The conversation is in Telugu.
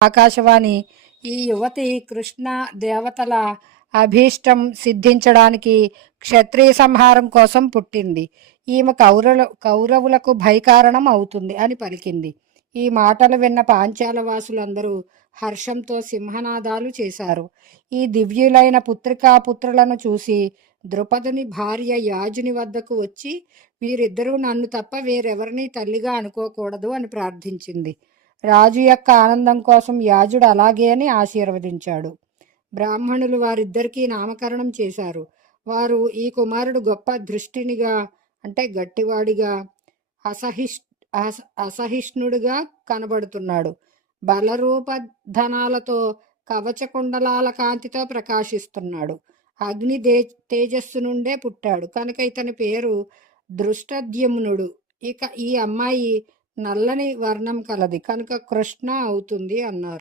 ఆకాశవాణి. ఈ యువతి కృష్ణ దేవతల అభీష్టం సిద్ధించడానికి క్షత్రియ సంహారం కోసం పుట్టింది. ఈమె కౌరవులకు భయకారణం అవుతుంది అని పలికింది. ఈ మాటలు విన్న పాంచాల వాసులందరూ హర్షంతో సింహనాదాలు చేశారు. ఈ దివ్యులైన పుత్రికాపుత్రులను చూసి ద్రుపదుని భార్య యాజుని వద్దకు వచ్చి, వీరిద్దరూ నన్ను తప్ప వేరెవరిని తల్లిగా అనుకోకూడదు అని ప్రార్థించింది. రాజు యొక్క ఆనందం కోసం యాజుడు అలాగే అని ఆశీర్వదించాడు. బ్రాహ్మణులు వారిద్దరికీ నామకరణం చేశారు. వారు, ఈ కుమారుడు గొప్ప దృష్టినిగా అంటే గట్టివాడిగా, అసహిష్ణుడిగా కనబడుతున్నాడు. బలరూపధనాలతో కవచ కుండలాల కాంతితో ప్రకాశిస్తున్నాడు. అగ్ని తేజస్సు నుండే పుట్టాడు కనుక ఇతని పేరు దృష్టద్యుమ్నుడు. ఇక ఈ అమ్మాయి నల్లని వర్ణం కలది కనుక కృష్ణ అవుతుంది అన్నారు.